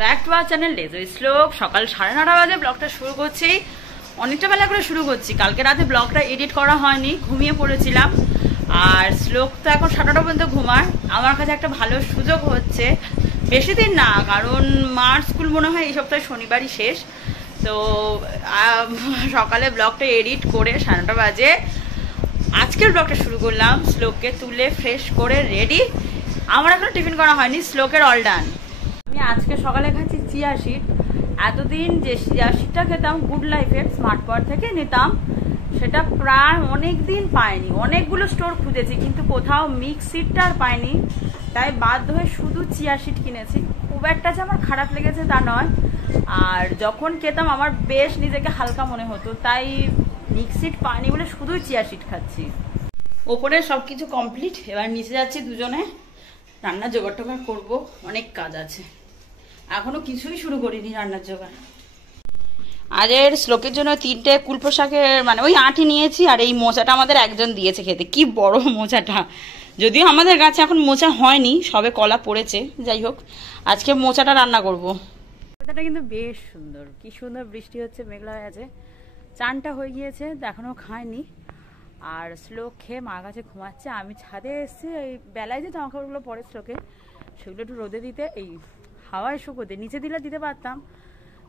Back to our channel days with শ্লোক। সকাল 9:30 বাজে ব্লগটা শুরু করছি। অনেকটা বেলা করে শুরু করছি। কালকে রাতে ব্লগটা এডিট করা হয়নি, ঘুমিয়ে পড়েছিলাম। আর শ্লোক তো এখন 9:30 পর্যন্ত ঘুমায়। আমার কাছে একটা ভালো সুযোগ হচ্ছে, বেশি দিন না, কারণ মার স্কুল মনে হয় এই সপ্তাহে শনিবারই শেষ। তো সকালে ব্লগটা এডিট করে 9:30 বাজে আজকের ব্লগটা শুরু করলাম। শ্লোককে তুলে ফ্রেশ করে রেডি। আমার এখনো টিফিন করা হয়নি, শ্লোকের অল ডান। আমি আজকে সকালে খাচ্ছি চিয়া সিড। এতদিন যে চিয়া সিডটা খেতাম গুড লাইফের স্মার্ট পাওয়ার থেকে নিতাম, সেটা প্রায় অনেক দিন পাইনি। অনেকগুলো স্টোর খুঁজেছি কিন্তু কোথাও মিক্স সিডটা আর পাইনি, তাই বাধ্য হয়ে শুধু চিয়া সিড কিনেছি। খুব একটা যে আমার খারাপ লেগেছে তা নয়, আর যখন খেতাম আমার বেশ নিজেকে হালকা মনে হতো, তাই মিক্স সিড পাইনি বলে শুধুই চিয়া সিড খাচ্ছি। ওপরে সব কিছু কমপ্লিট, এবার নিচে যাচ্ছি দুজনে। রান্নার জোগাড় টোগাড় করবো, অনেক কাজ আছে, এখনো কিছুই শুরু করিনি রান্নার জোগাড়। আজের শ্লোকের জন্য 3টে কুলপো শাকের মানে ওই আঁটি নিয়েছি, আর এই মোচাটা আমাদের একজন দিয়েছে খেতে। কি বড় মোচাটা, যদিও আমাদের গাছে এখন মোচা হয়নি, সবে কলা পড়েছে। যাই হোক, আজকে মোচাটা রান্না করবো। ওয়েদারটা কিন্তু বেশ সুন্দর, কি সুন্দর বৃষ্টি হচ্ছে, মেঘলা হয়ে আছে। চানটা হয়ে গিয়েছে, এখনো খায়নি। আর শ্লোক খেয়ে মা কাছে ঘুমাচ্ছে। আমি ছাদে এসেছি, এই বেলায় যে জামা কাপড়গুলো পরে শ্লোকে, সেগুলো একটু রোদে দিতে, এই হাওয়ায় শুকোতে। নিচে দিলে দিতে পারতাম,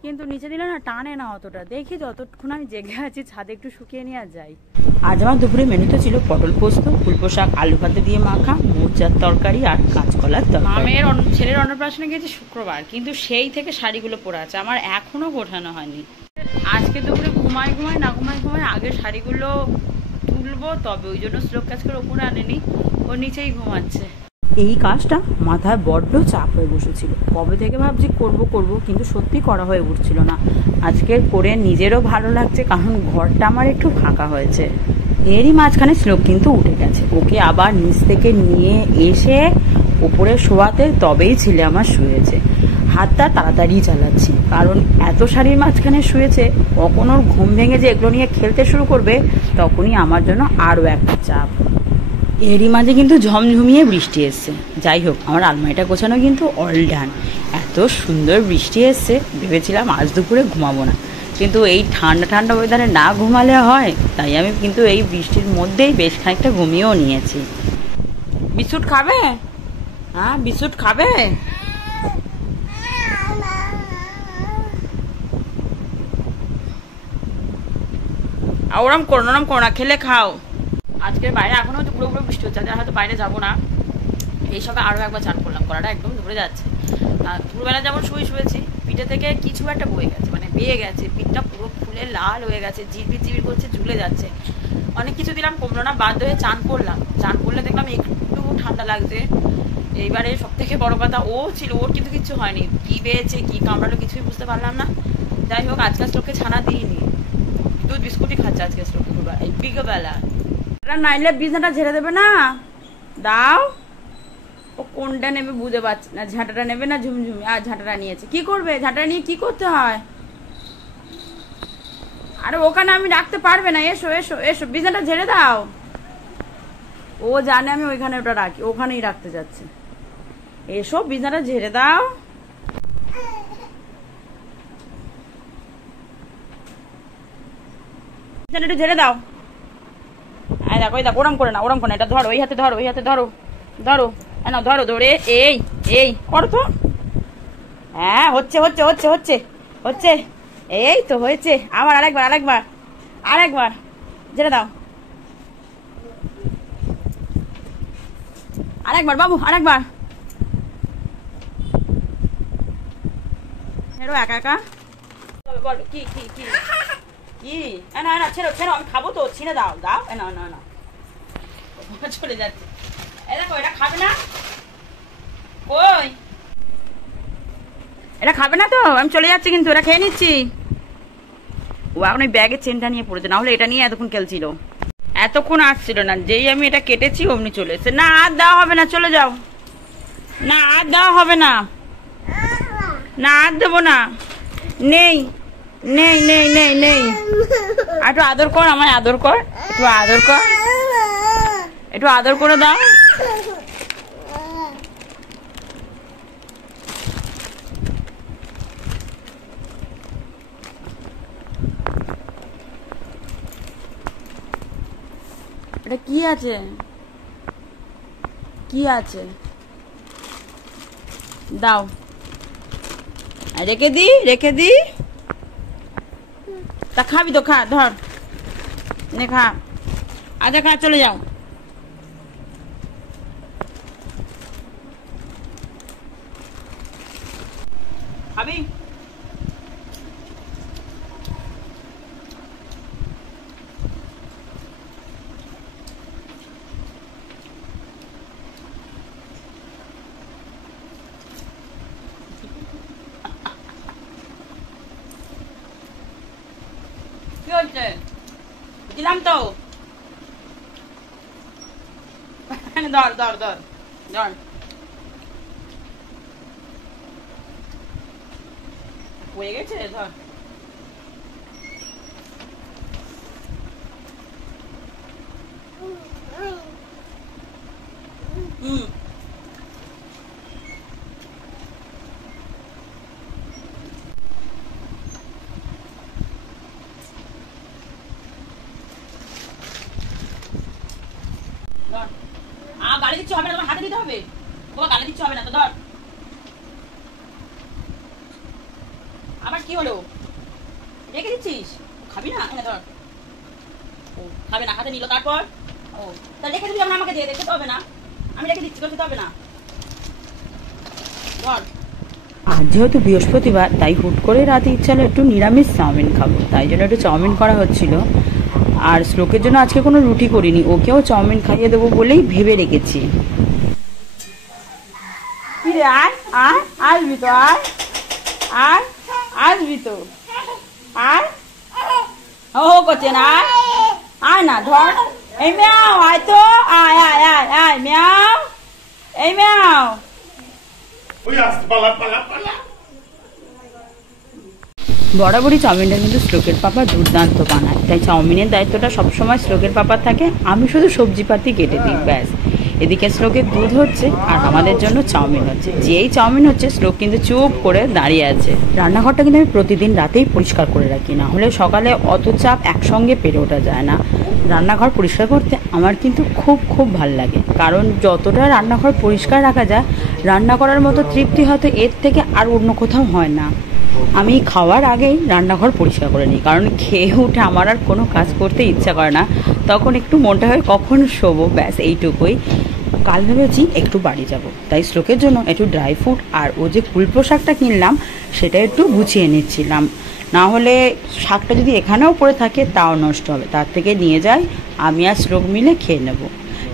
কিন্তু নিচে দিলে না টানে না অতটা। দেখি যতক্ষণ আমি জেগে আছি ছাদে একটু শুকিয়ে নিয়ে আর যাই। আজ আমার দুপুরে মেনুতে ছিল পটল পোস্ত, কুলপো শাক আলু ভাতে দিয়ে মাখা, মোচার তরকারি আর কাঁচকলার তরকারি। মামের ছেলের অন্নপ্রাশনে গেছি শুক্রবার, কিন্তু সেই থেকে শাড়িগুলো পরে আছে, আমার এখনো গোঠানো হয়নি। আজকে দুপুরে ঘুমাই না ঘুমাই আগের শাড়িগুলো তুলবো, তবে ওই জন্য শ্লোক কাজ করে ওপরে আনেনি, ও নিচেই ঘুমাচ্ছে। এই কাজটা মাথায় বড্ড চাপ হয়ে বসেছিল, কবে থেকে ভাবছি করব, কিন্তু সত্যি করা হয়ে উঠছিল না। আজকে করে নিজেরও ভালো লাগছে, কারণ ঘরটা আমার একটু ফাঁকা হয়েছে। এরই মাঝখানে শ্লোক কিন্তু উঠে গেছে। ওকে আবার নিচ থেকে নিয়ে এসে ওপরে শোয়াতে তবেই ছেলে আমার শুয়েছে। হাতটা তাড়াতাড়ি চালাচ্ছি, কারণ এত শাড়ির মাঝখানে শুয়েছে, কখন ওর ঘুম ভেঙে যে এগুলো নিয়ে খেলতে শুরু করবে তখনই আমার জন্য আরও একটা চাপ। এরই মাঝে কিন্তু ঝমঝমিয়ে বৃষ্টি এসছে। যাই হোক, আমার আলমারিটা গোছানো কিন্তু অল ডান। এত সুন্দর বৃষ্টি এসছে, ভেবেছিলাম আজ দুপুরে ঘুমাবো না, কিন্তু এই ঠান্ডা ওয়েদারে না ঘুমালে হয়, তাই আমি কিন্তু এই বৃষ্টির মধ্যেই বেশ খানিকটা ঘুমিয়েও নিয়েছি। বিস্কুট খাবে? হ্যাঁ, বিস্কুট খাবে? ওরম করো না, খেলে খাও। আজকের বাইরে এখনো পুরো বৃষ্টি হচ্ছে, হয়তো বাইরে যাবো না। এই সবে আরো একবার চান করলাম, কলাটা একদম ধরে যাচ্ছে। দুপুরবেলা যেমন শুয়েছি, পিঠে থেকে কিছু একটা বয়ে গেছে, মানে বেয়ে গেছে, পিঠটা পুরো ফুলে লাল হয়ে গেছে, জিবির করছে, ঝুলে যাচ্ছে। অনেক কিছু দিলাম, কমলো না, বাধ্য হয়ে চান করলাম। চান করলে দেখলাম একটু ঠান্ডা লাগছে। এইবারে সব থেকে বড় কথা, ও ছিল, ওর কিন্তু কিছু হয়নি। কি বেয়েছে কি কামড়ালো কিছুই বুঝতে পারলাম না। যাই হোক, আজকে শ্লোককে ছানা দিইনি, দুধ বিস্কুটই খাচ্ছে আজকে শ্লোক এই বিকেলবেলা। নাইলে বিছানাটা ঝেড়ে দেবে না, দাও। ও কোনটা নেবে বুঝতে পারছি না, ঝাঁটাটা নেবে না ঝুমঝুমি। আর ঝাঁটাটা নিয়েছে, কি করবে? ঝাঁটাটা নিয়ে কি করতে হয়? আরে ওখানে আমি রাখতে পারবে না, এসো বিছানাটা ঝেড়ে দাও। ও জানে আমি ওইখানে ওটা রাখি, ওখানেই রাখতে যাচ্ছে। এসো বিছানাটা ঝেড়ে দাও। বিছানাটা ঝেড়ে দাও। দেখো ওরম করে না, এটা ধরো, এই হাতে ধরো, না ধরো, ধরে এই করো তো। হ্যাঁ, হচ্ছে, এই তো হয়েছে। আবার আরেকবার ঝেড়ে দাও। আরেকবার বাবু, আরেকবার। হেরো একা বলো, কি না ছেড়ো, আমি খাবো তো, ছিঁড়ে দাও। না চলে যাচ্ছে। দেখো, এটা খাবে না, কই এটা খাবে না তো, আমি চলে যাচ্ছি, কিন্তু এটা খেয়ে নিচ্ছি। ও এখন ওই ব্যাগের চেনটা নিয়ে পড়েছে, না হলে এটা নিয়ে এতক্ষণ খেলছিল। এতক্ষণ আসছিল না, যেই আমি এটা কেটেছি অমনি চলে এসেছে। না, আর দেওয়া হবে না, চলে যাও। না, আর দেওয়া হবে না, আর দেবো না। নেই, একটু আদর কর, আমায় আদর কর, একটু আদর করে দাও। এটা কি আছে? কি আছে? দাও, রেখে দি, রেখে দি। তা খাবি তো, খা, ধর নে, খা। আচ্ছা খা, চলে যাও। খাবি? কি হচ্ছে? দিলাম তো। ধর ধর ধর ধর। হয়ে গেছে, ধর। হুম। গালি দিচ্ছ হবে না, তোমার হাতে দিতে হবে। বাবা গালি দিচ্ছ হবে না তো, ধর। আবার কি হলো? রেখে দিচ্ছিস? খাবি না? ধর। ও খাবে না, হাতে নিল তারপর। ও তা রেখে দিবি, আমাকে দিয়ে দেখতে হবে না, আমি রেখে দিচ্ছি, করতে হবে না। ধর। আজ যেহেতু বৃহস্পতিবার, তাই হুট করে রাতে ইচ্ছা হলো একটু নিরামিষ চাউমিন খাবো, তাই জন্য একটু চাউমিন করা হচ্ছিল। আর শ্লোকের জন্য আজকে কোনো রুটি করিনি, ওকেও চাউমিন খাইয়ে দেবো বলেই ভেবে রেখেছি। কি রে, আয় আয়, আসবি তো, আয় আয়, আসবি তো, আয়। ও করছে না, আয় আয় না, ধর। এই ম্যাও, আয় তো, আয় আয় আয় আয়, ম্যাও, এই ম্যাও। বরাবরই চাউমিনটা কিন্তু শ্লোকের পাপা দুর্দান্ত বানায়, তাই চাউমিনের দায়িত্বটা সবসময় শ্লোকের পাপার থাকে, আমি শুধু সবজিপাতি কেটে দিই, ব্যাস। এদিকে শ্লোকের দুধ হচ্ছে আর আমাদের জন্য চাউমিন হচ্ছে। যেই চাউমিন হচ্ছে, শ্লোক কিন্তু চুপ করে দাঁড়িয়ে আছে। রান্নাঘরটা কিন্তু আমি প্রতিদিন রাতেই পরিষ্কার করে রাখি, না হলে সকালে অত চাপ একসঙ্গে পেরে ওঠা যায় না। রান্নাঘর পরিষ্কার করতে আমার কিন্তু খুব খুব ভাল লাগে, কারণ যতটা রান্নাঘর পরিষ্কার রাখা যায়, রান্না করার মতো তৃপ্তি হয়তো এর থেকে আর অন্য কোথাও হয় না। আমি খাওয়ার আগেই রান্নাঘর পরিষ্কার করে নিই, কারণ খেয়ে উঠে আমার আর কোনো কাজ করতে ইচ্ছা করে না, তখন একটু মনটা হয় কখন শোবো, ব্যাস এইটুকুই। কাল ভেবেছি একটু বাড়ি যাব, তাই শ্লোকের জন্য একটু ড্রাই ফ্রুট আর ও যে কুলপো শাকটা কিনলাম সেটা একটু গুছিয়ে নিচ্ছিলাম, না হলে শাকটা যদি এখানেও পড়ে থাকে তাও নষ্ট হবে, তার থেকে নিয়ে যাই, আমি আর শ্লোক মিলে খেয়ে নেবো।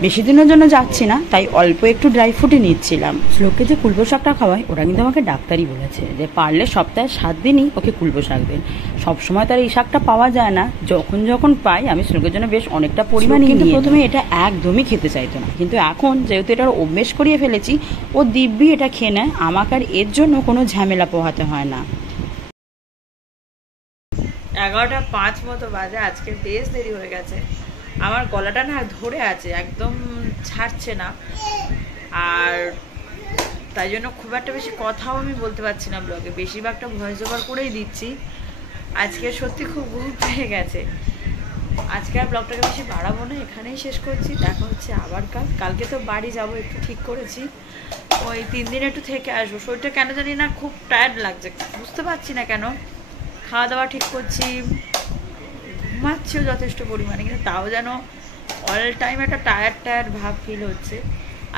বেশি দিনের জন্য যাচ্ছি না, তাই অল্প একটু ড্রাই ফ্রুটই নিচ্ছিলাম। শ্লোককে যে কুলপো শাকটা খাওয়াই, ওরা কিন্তু আমাকে ডাক্তারই বলেছে যে পারলে সপ্তাহে 7 দিনই ওকে কুলপো শাক দেন। সবসময় তার এই শাকটা পাওয়া যায় না, যখন যখন পাই আমি শ্লোকের জন্য বেশ অনেকটা পরিমাণে। কিন্তু প্রথমে এটা একদমই খেতে চাইতো না, কিন্তু এখন যেহেতু এটার অভ্যেস করিয়ে ফেলেছি, ও দিব্যি এটা খেয়ে নেয়, আমাকে আর এর জন্য কোনো ঝামেলা পোহাতে হয় না। 11:05 মতো বাজে, আজকে বেশ দেরি হয়ে গেছে। আমার গলাটা না ধরে আছে, একদম ছাড়ছে না, আর তাই জন্য খুব একটা বেশি কথাও আমি বলতে পারছি না ব্লগে, বেশিরভাগটা ভয়েস ওভার করেই দিচ্ছি। আজকে সত্যি খুব ঘুম পেয়ে গেছে। আজকে আর ব্লগটাকে বেশি বাড়াবো না, এখানেই শেষ করছি। দেখা হচ্ছে আবার কালকে তো বাড়ি যাব, একটু ঠিক করেছি, ওই 3 দিন একটু থেকে আসবো। শরীরটা কেন জানি না খুব টায়ার্ড লাগছে, বুঝতে পারছি না কেন। খাওয়া দাওয়া ঠিক করছি, ঘুমাচ্ছিও যথেষ্ট পরিমাণে, কিন্তু তাও যেন অল টাইম একটা টায়ার্ড ভাব ফিল হচ্ছে।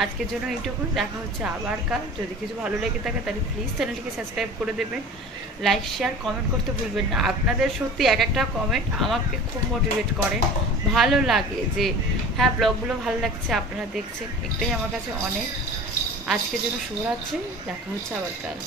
আজকের জন্য এইটুকুই, দেখা হচ্ছে আবার কাল। যদি কিছু ভালো লেগে থাকে তাহলে প্লিজ চ্যানেলটিকে সাবস্ক্রাইব করে দেবেন, লাইক শেয়ার কমেন্ট করতে ভুলবেন না। আপনাদের সত্যি এক একটা কমেন্ট আমাকে খুব মোটিভেট করে, ভালো লাগে যে হ্যাঁ ব্লগগুলো ভালো লাগছে, আপনারা দেখছেন, এটাই আমার কাছে অনেক। আজকের জন্য শুভরাত্রি, দেখা হচ্ছে আবার কাল।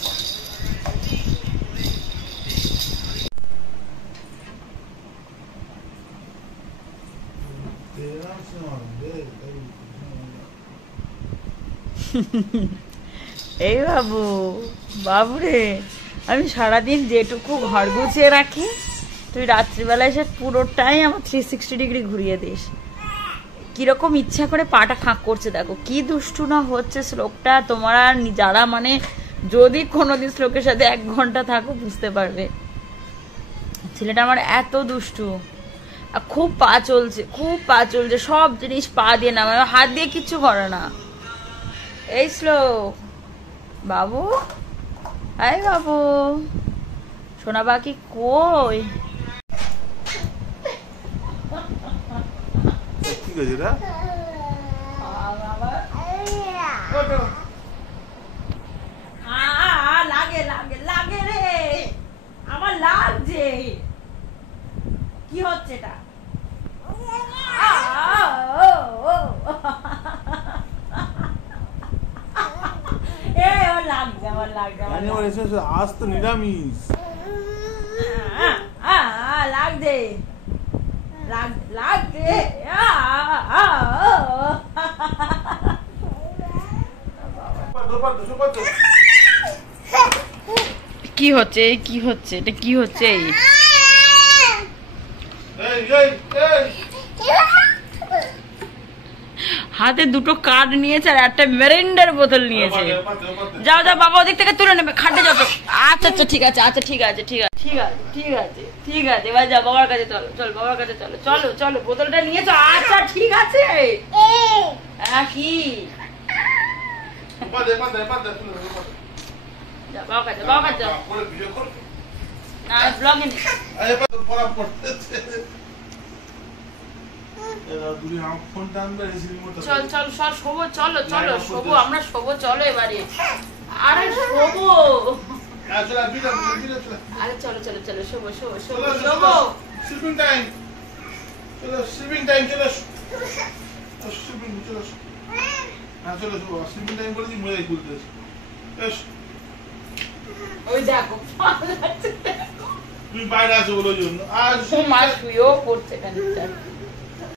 এই বাবু, বাবুরে, আমি সারাদিন যেটুকু ঘর গুছিয়ে রাখি, তুই রাত্রিবেলা এসে পুরোটাই আমার 360 ডিগ্রি ঘুরিয়ে দিস। কিরকম ইচ্ছা করে পাটা ফাঁক করছে, দেখো কি দুষ্টু না হচ্ছে শ্লোকটা। তোমার যারা মানে যদি কোনোদিন শ্লোকের সাথে 1 ঘন্টা থাকো বুঝতে পারবে ছেলেটা আমার এত দুষ্টু। আর খুব পা চলছে, সব জিনিস পা দিয়ে নামায়, হাত দিয়ে কিচ্ছু করে না। এই শ্লোক বাবু, এই বাবু সোনা বাকি কই? লাগে লাগে লাগে রে, আমার লাগছে। কি হচ্ছে এটা? আজ তো নিরামিষ। লাগছে লাগছে। কি হচ্ছে কি হচ্ছে এটা? কি হচ্ছে? হাতে দুটো কার্ড নিয়েছে আর একটা মেরিন্ডার বোতল নিয়েছে। যাও যাও বাবা ওদিক থেকে তুলে নেবে, খাটে যাও। আচ্ছা আচ্ছা ঠিক আছে, আচ্ছা ঠিক আছে ঠিক আছে ঠিক আছে ঠিক আছে ঠিক আছে, এবার যাও বাবার কাছে, চলো চলো বাবার কাছে চলো চলো চলো, বোতলটা নিয়েছো? আচ্ছা ঠিক আছে। কি বাবার কাছে বাবার কাছে যাও। না ব্লগে নেই। চল চল সব শোবো, চলো চলো শোবো, আমরা শোবো, চলো এবারে। আরে শোবো, আরে চলো চলো চলো শোবো শোবো শোবো শোবো। স্লিপিং টাইম, চলো স্লিপিং টাইম, চলো স্লিপিং, চলো হ্যাঁ চলো শোবো। স্লিপিং টাইম বলে দিই, মরে খুলতে ওই দেখো তুমি বাইরে আসো বলো জন্য। আর মাছ শুয়েও পড়ছে খানিকটা।